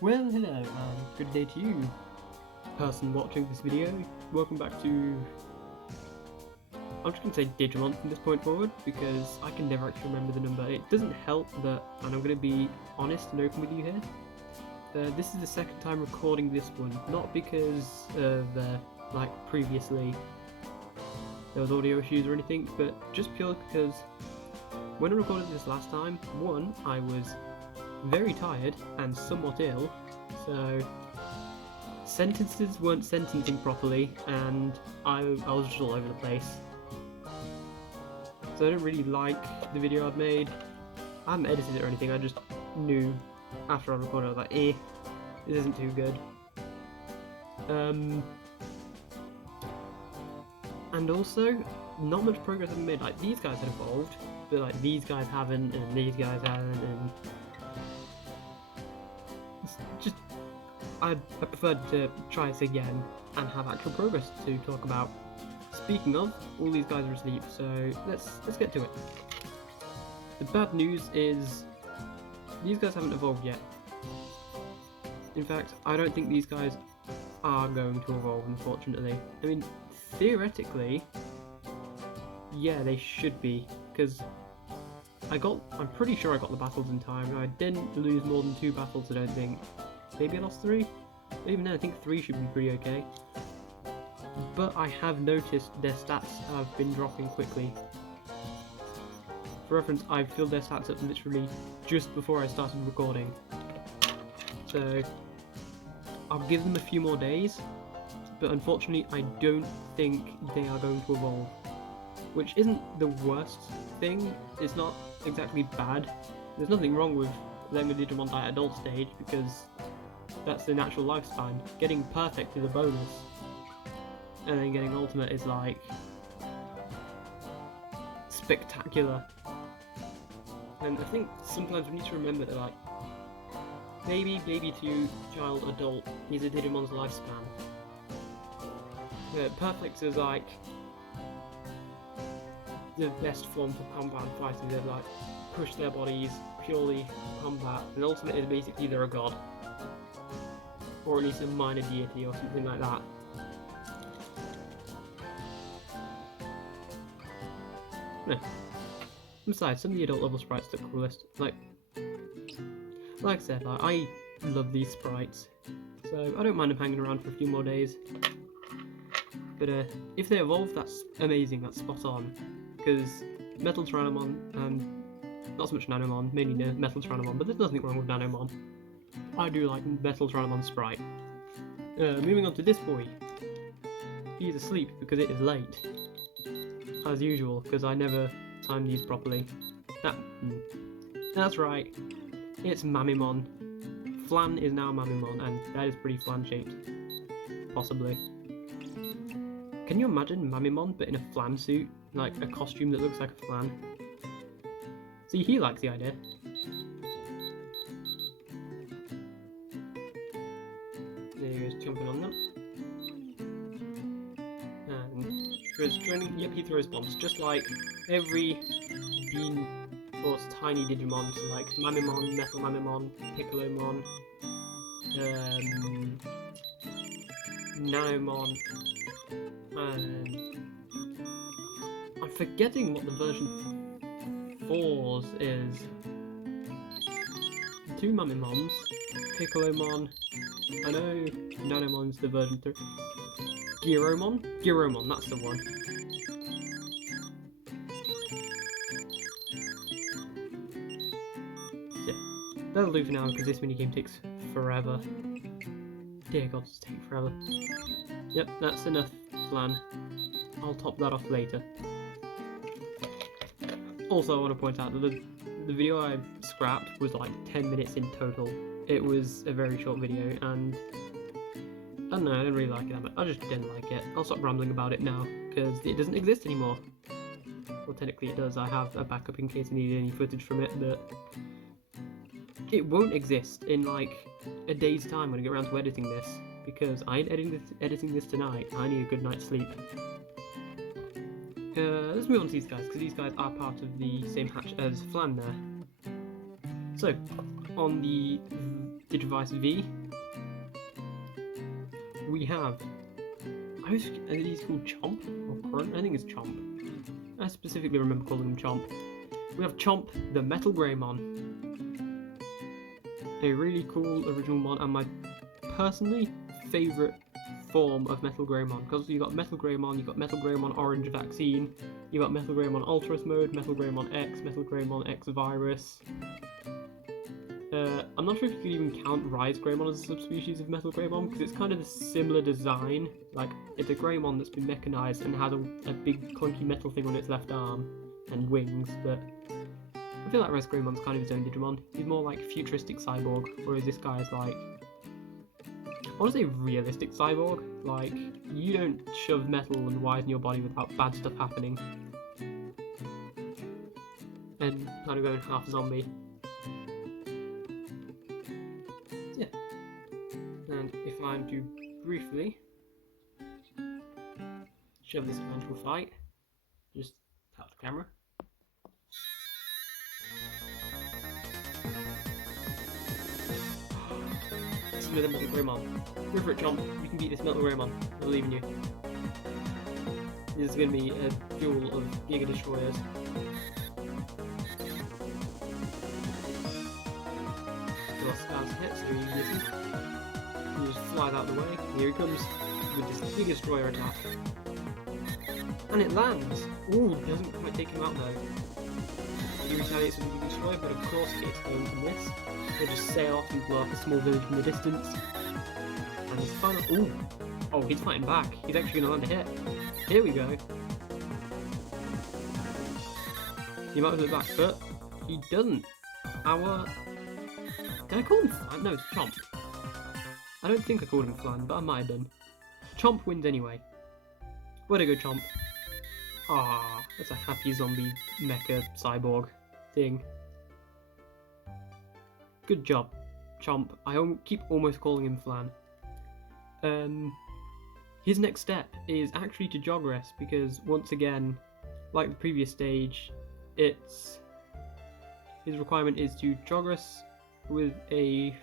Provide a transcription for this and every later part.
Well, hello, and good day to you, person watching this video. Welcome back to... I'm just going to say Digimon from this point forward, because I can never actually remember the number. It doesn't help that, and I'm going to be honest and open with you here, this is the second time recording this one, not because like previously there was audio issues or anything, but just purely because when I recorded this last time, one, I was very tired and somewhat ill, so sentences weren't sentencing properly, and I was just all over the place. So I don't really like the video I've made. I haven't edited it or anything, I just knew after I recorded, I was like, this isn't too good. And also, not much progress I've made. Like, these guys have evolved, but like these guys haven't, and these guys haven't, and it's just I preferred to try this again and have actual progress to talk about. Speaking of, all these guys are asleep, so let's get to it. The bad news is these guys haven't evolved yet. In fact, I don't think these guys are going to evolve, unfortunately. I mean, theoretically, yeah, they should be, because I'm pretty sure I got the battles in time. I didn't lose more than 2 battles, I don't think. Maybe I lost 3? Even then, I think 3 should be pretty okay. But I have noticed their stats have been dropping quickly. For reference, I filled their stats up literally just before I started recording. So I'll give them a few more days, but unfortunately I don't think they are going to evolve. Which isn't the worst thing, it's not exactly bad. There's nothing wrong with letting a Digimon die at adult stage, because that's the natural lifespan. Getting perfect is a bonus, and then getting ultimate is like spectacular. And I think sometimes we need to remember that, like, baby to child, adult is a Digimon's lifespan. Perfect is like the best form for combat and fighting. They like push their bodies purely for combat, and ultimate is basically they're a god, or at least a minor deity or something like that. No. Besides, some of the adult level sprites look coolest. Like I said, like, I love these sprites, so I don't mind them hanging around for a few more days. But if they evolve, that's amazing, that's spot on. Because Metal Tyrannomon, and not so much Nanomon, mainly Metal Tyrannomon, but there's nothing wrong with Nanomon. I do like Metal Tyrannomon sprite. Moving on to this boy. He's asleep because it is late. As usual, because I never timed these properly. That's right, it's Mamimon. Flan is now Mamimon, and that is pretty flan shaped. Possibly. Can you imagine Mamimon but in a flan suit? Like a costume that looks like a flan? See, he likes the idea. There he goes, jumping on them. And throws joining. Yep, he throws bombs, just like every Bean Force tiny Digimon, so like Mamimon, Metal Mamimon, Piccolo-mon, Nanomon, and I'm forgetting what the version 4's is. 2 Mamimons, Piccolo-mon, I know Nanomon's the version 3. Guilmons, that's the one. Yeah, that'll do for now, because this minigame takes forever. Dear God, it's taking forever. Yep, that's enough flan. I'll top that off later. Also, I want to point out that the video I scrapped was like 10 minutes in total. It was a very short video, and I don't know, I didn't really like it that much. I just didn't like it. I'll stop rambling about it now, because it doesn't exist anymore. Well, technically it does. I have a backup in case I need any footage from it, but it won't exist in like a day's time when I get around to editing this, because I ain't editing this tonight. I need a good night's sleep. Let's move on to these guys, because these guys are part of the same hatch as Flan there. So, on the Digivice V, we have, are these called Chomp or Current? I think it's Chomp. I specifically remember calling them Chomp. We have Chomp, the Metal Greymon. A really cool original mon, and my personally favourite form of Metal Greymon, because you got Metal Greymon, you got Metal Greymon Orange Vaccine, you got Metal Greymon Ultras Mode, Metal Greymon X, Metal Greymon X Virus. I'm not sure if you can even count Rise Greymon as a subspecies of Metal Greymon, because it's kind of a similar design. Like, it's a Greymon that's been mechanized and has a big clunky metal thing on its left arm and wings, but I feel like Rise Greymon's kind of his own Digimon. He's more like futuristic cyborg, whereas this guy is like, I want to say realistic cyborg. Like, you don't shove metal and wires in your body without bad stuff happening. And kind of going half zombie. Yeah. And if I'm to briefly shove this eventual fight, just tap the camera. This is another Metal Greymon. Go for it, Chomp. You can beat this Metal Greymon. I believe in you. This is going to be a duel of Giga Destroyers. Got Scar's hit, so he misses. He just flies out of the way. Here he comes with this Giga Destroyer attack. And it lands! Ooh, it doesn't quite take him out though. He retaliates with the Giga Destroyer, but of course he gets home from this. They just sail off and blow up a small village in the distance. And his final. Ooh! Oh, he's fighting back. He's actually going to land a hit. Here we go. He might have looked back, but he doesn't. Our. Can I call him Flan? No, it's Chomp. I don't think I called him Flan, but I might have done. Chomp wins anyway. Way to go, Chomp. Ah, that's a happy zombie mecha cyborg thing. Good job, Chomp. I keep almost calling him Flan. His next step is actually to Jogress, because once again, like the previous stage, his requirement is to Jogress with a...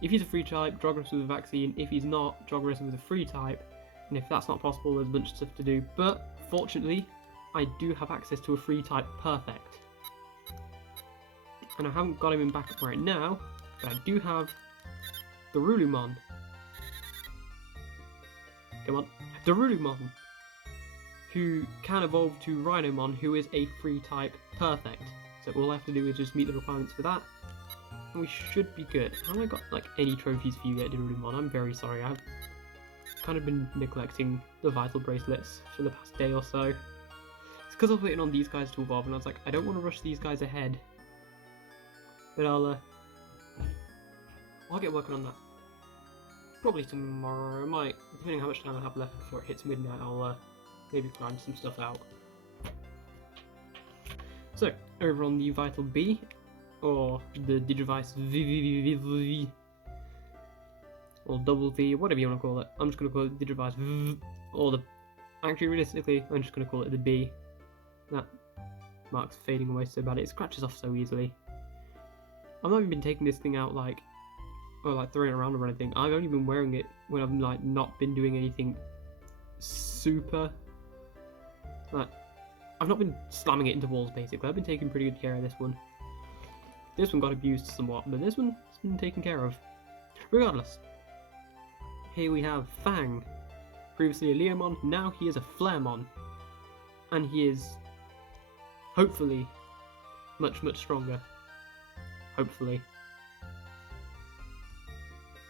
if he's a free type, Jogress with a vaccine. If he's not, Jogress with a free type. And if that's not possible, there's a bunch of stuff to do. But, fortunately, I do have access to a free type Perfect. And I haven't got him in backup right now, but I do have DORUmon. Come on. DORUmon, who can evolve to Rhinomon, who is a free type Perfect. So all I have to do is just meet the requirements for that, and we should be good. Haven't I got like any trophies for you yet, DORUmon? I'm very sorry. I've kind of been neglecting the Vital Bracelets for the past day or so. It's because I was waiting on these guys to evolve, and I was like, I don't want to rush these guys ahead. But I'll get working on that. Probably tomorrow. I might, depending on how much time I have left before it hits midnight, I'll maybe grind some stuff out. So, over on the Vital B, or the Digivice V, or double V, whatever you want to call it. I'm just going to call it Digivice V, or the... Actually, realistically, I'm just going to call it the B. That mark's fading away so bad, it scratches off so easily. I've not even been taking this thing out like, or like throwing it around or anything. I've only been wearing it when I've like not been doing anything super, like, I've not been slamming it into walls basically. I've been taking pretty good care of this one. This one got abused somewhat, but this one's been taken care of. Regardless, here we have Fang. Previously a Leomon, now he is a Flaremon. And he is, hopefully, much stronger. Hopefully.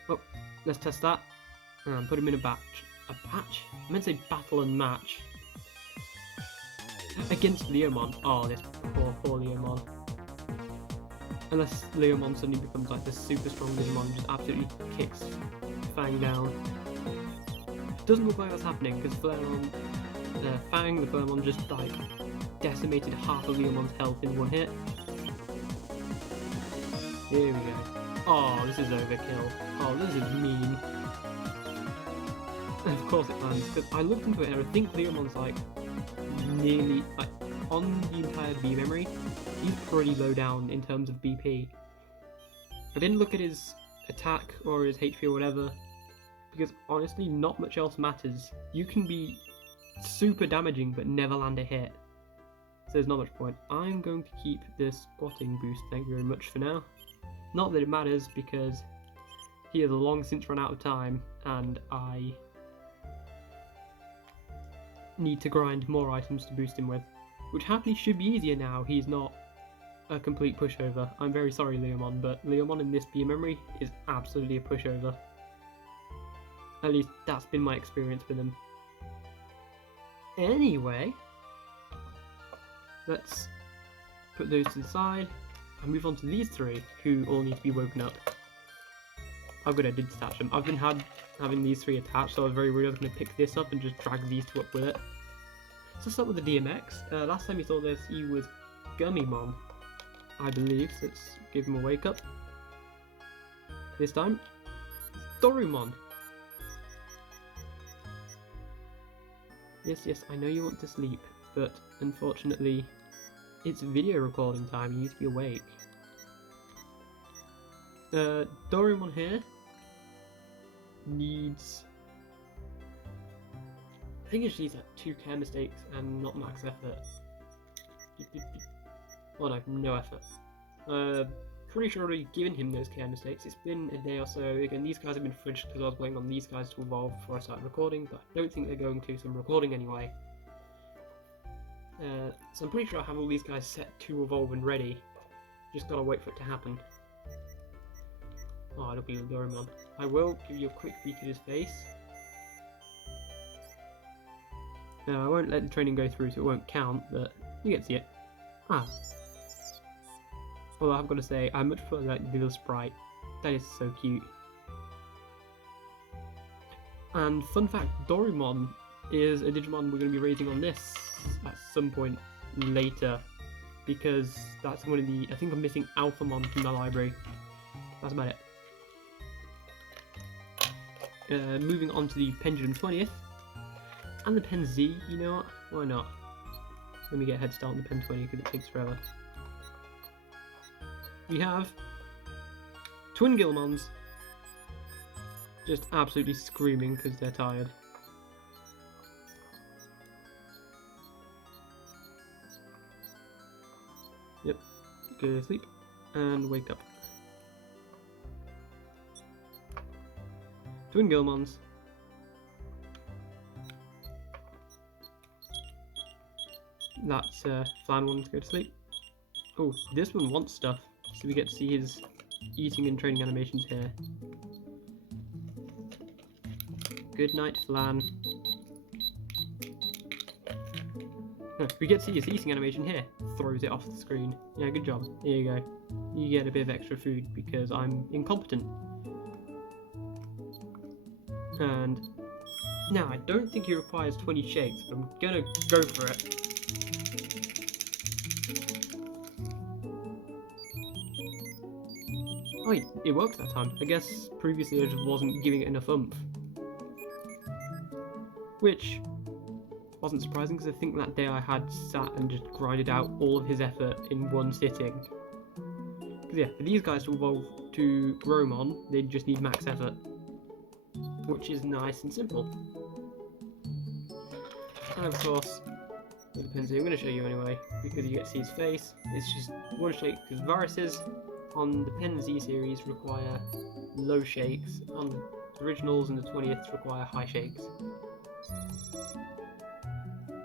Oh, let's test that. And put him in a batch. A batch? I meant to say battle and match. Against Leomon. Oh, this poor Leomon. Unless Leomon suddenly becomes like this super strong Digimon and just absolutely kicks Fang down. Doesn't look like that's happening, because Fang, the Flaremon, just like decimated half of Leomon's health in one hit. Here we go. Oh, this is overkill. Oh, this is mean. And of course it lands, because I looked into it and I think Leomon's like nearly, like, on the entire B memory, he's pretty low down in terms of BP. I didn't look at his attack or his HP or whatever, because honestly, not much else matters. You can be super damaging but never land a hit, so there's not much point. I'm going to keep this squatting boost, thank you very much for now. Not that it matters, because he has long since run out of time, and I need to grind more items to boost him with, which happily should be easier now. He's not a complete pushover. I'm very sorry, DORUmon, but DORUmon in this BE memory is absolutely a pushover. At least that's been my experience with him. Anyway, let's put those to the side and move on to these three, who all need to be woken up. I'm good, I did detach them. I've been having these three attached, so I was very worried I was going to pick this up and just drag these two up with it. So let's start with the DMX. Last time you saw this, he was Guilmons, I believe, so let's give him a wake up. This time, DORUmon. Yes, I know you want to sleep, but unfortunately, it's video recording time, you need to be awake. DORUmon here needs... I think it just needs like 2 care mistakes and not max effort. Well no, no effort. Pretty sure I've already given him those care mistakes. It's been a day or so. Again, these guys have been fridged because I was waiting on these guys to evolve before I started recording, but I don't think they're going to, so I'm recording anyway. So I'm pretty sure I have all these guys set to evolve and ready. Just gotta wait for it to happen. Oh, it'll be DORUmon. I will give you a quick peek at his face. I won't let the training go through, so it won't count, but you get to see it. Ah. Although I've got to say, I much prefer that little sprite. That is so cute. And fun fact, DORUmon is a Digimon we're going to be raising on this at some point later, because that's one of the... I think I'm missing Alphamon from the library. That's about it. Moving on to the Pendulum 20th. And the Pen Z, you know what? Why not? Let me get a head start on the Pen 20 because it takes forever. We have twin Guilmons, just absolutely screaming because they're tired. Yep, go to sleep and wake up. Twin Guilmons. That's Flan one to go to sleep. Oh, this one wants stuff, so we get to see his eating and training animations here. Good night, Flan. We get to see his eating animation here. Throws it off the screen. Yeah, good job. Here you go. You get a bit of extra food because I'm incompetent. And now I don't think he requires 20 shakes, but I'm gonna go for it. Oh, it worked that time. I guess previously I just wasn't giving it enough oomph. Which wasn't surprising because I think that day I had sat and just grinded out all of his effort in one sitting. Because yeah, for these guys to evolve to DORUmon, they just need max effort. Which is nice and simple. And of course, with the Pen Z, I'm going to show you anyway, because you get to see his face. It's just one shake, because viruses on the Pen Z series require low shakes, on the originals and the 20th require high shakes.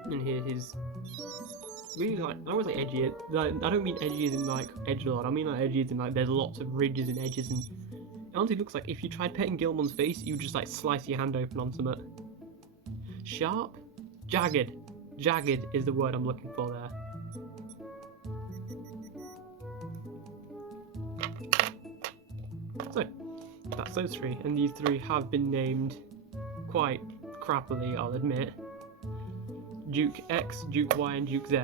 And here his really like, I always say edgy, like, I don't mean edgy as in like edgelord, I mean like edgy as in like there's lots of ridges and edges, and it honestly looks like if you tried petting Guilmon's face, you would just like slice your hand open onto it. Sharp? Jagged. Jagged is the word I'm looking for there. So, that's those three, and these three have been named quite crappily, I'll admit. Duke X, Duke Y, and Duke Z.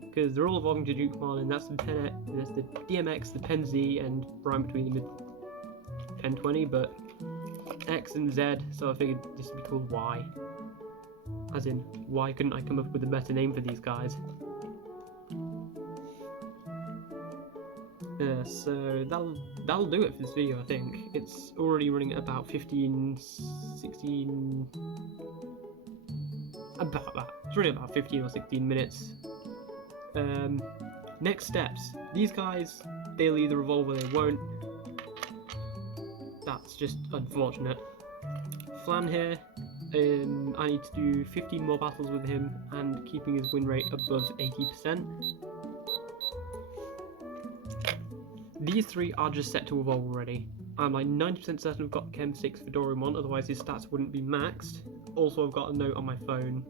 Because they're all evolving to DORUmon, and that's the DMX, the Pen Z, and right between them is Pen 20, but X and Z, so I figured this would be called Y. As in, why couldn't I come up with a better name for these guys? So that'll do it for this video, I think. It's already running at about 15, 16... about that. It's running about 15 or 16 minutes. Next steps. These guys, they'll either evolve or they won't. That's just unfortunate. Flan here, I need to do 15 more battles with him and keeping his win rate above 80%. These three are just set to evolve already. I'm like 90% certain I've got Chem 6 for DORUmon, otherwise his stats wouldn't be maxed. Also, I've got a note on my phone,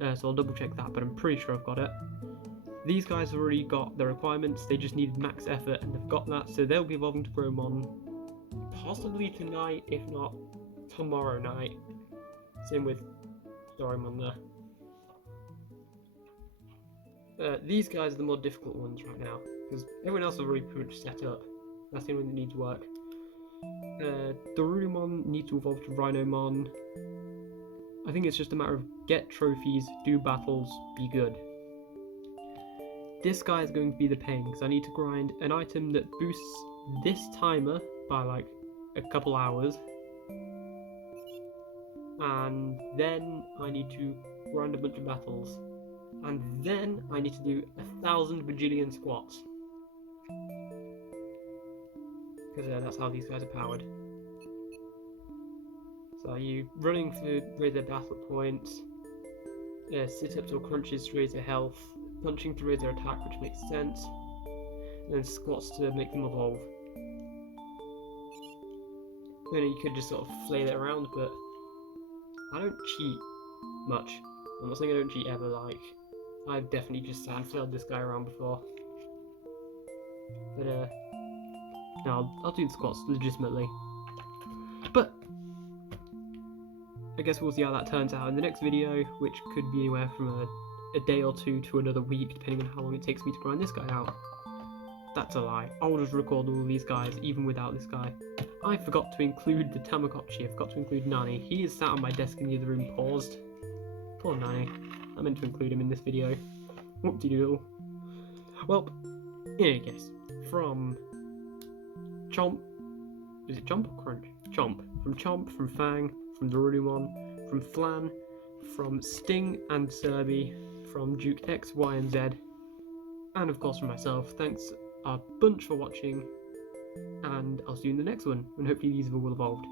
so I'll double check that, but I'm pretty sure I've got it. These guys have already got their requirements, they just needed max effort and they've got that, so they'll be evolving to Guilmons possibly tonight, if not tomorrow night. Same with DORUmon there. These guys are the more difficult ones right now, because everyone else is already pretty much set up. That's the only one that needs work. DORUmon needs to evolve to RhinoMon. I think it's just a matter of get trophies, do battles, be good. This guy is going to be the pain, because I need to grind an item that boosts this timer by like a couple hours. And then I need to grind a bunch of battles. And then I need to do 1,000 bajillion squats. Because that's how these guys are powered. So you running to raise their battle points, sit-ups or crunches to raise their health, punching to raise their attack, which makes sense, and then squats to make them evolve. Then you could just sort of flail it around, but I don't cheat much. I'm not saying I don't cheat ever, like, I've definitely just flailed this guy around before. But no, I'll do the squats legitimately. But I guess we'll see how that turns out in the next video, which could be anywhere from a day or two to another week, depending on how long it takes me to grind this guy out. That's a lie. I'll just record all these guys, even without this guy. I forgot to include the Tamagotchi. I forgot to include Nani. He is sat on my desk in the other room, paused. Poor Nani. I meant to include him in this video. Whoop-de-doodle. Well, in any case, from Chomp. Is it Chomp or Crunch? Chomp. From Chomp, from Fang, from DORUmon, from Flan, from Sting and Serby, from Duke X, Y, and Z, and of course from myself. Thanks a bunch for watching, and I'll see you in the next one, when hopefully these have all evolved.